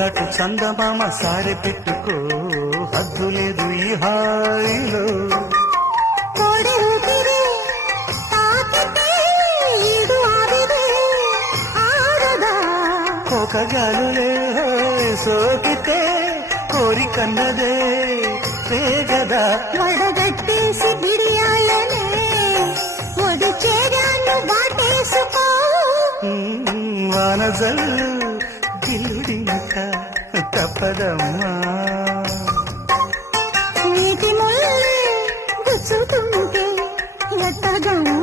చాటు చందమామ సారె పెట్టుకో హద్దు లేదు ఈ హాయిలో కోడి ఊపిరి తాకితే ఈడు ఆవిరి ఆడదా ఒక గాలులే సోకితే కోరికన్నదే పేగదా వడగట్టేసి బిడియాలనే ఒడి చేరాను వాటేసుకో వానజల్లు గిల్లుడింక తప్పదమ్మా నీటి ముళ్ళు గుచ్చుతుంటే ఎట్టగమ్మా